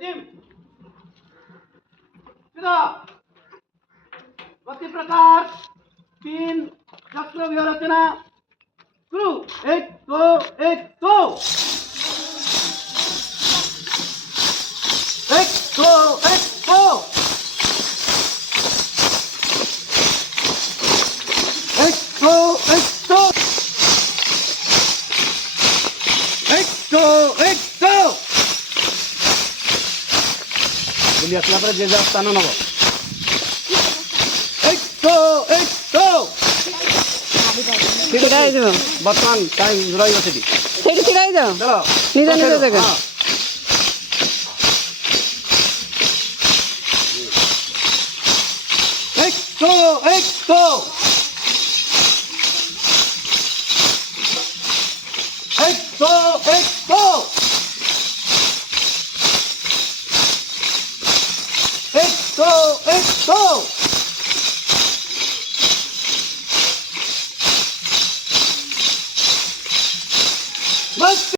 gym सीधा गति प्रकार 3 चक्र व्यूह रचना शुरू 1 2 1 2 1 2 1 2 1 2 1 2 1 2 1 2 बुली आसला पर जे जा स्थान नब 1 2 1 2 बर्तमान टाइम रही सेठी ठिका चलो निज निज जगह एक दो एक दो एक दो एक दो एक दो एक दो बस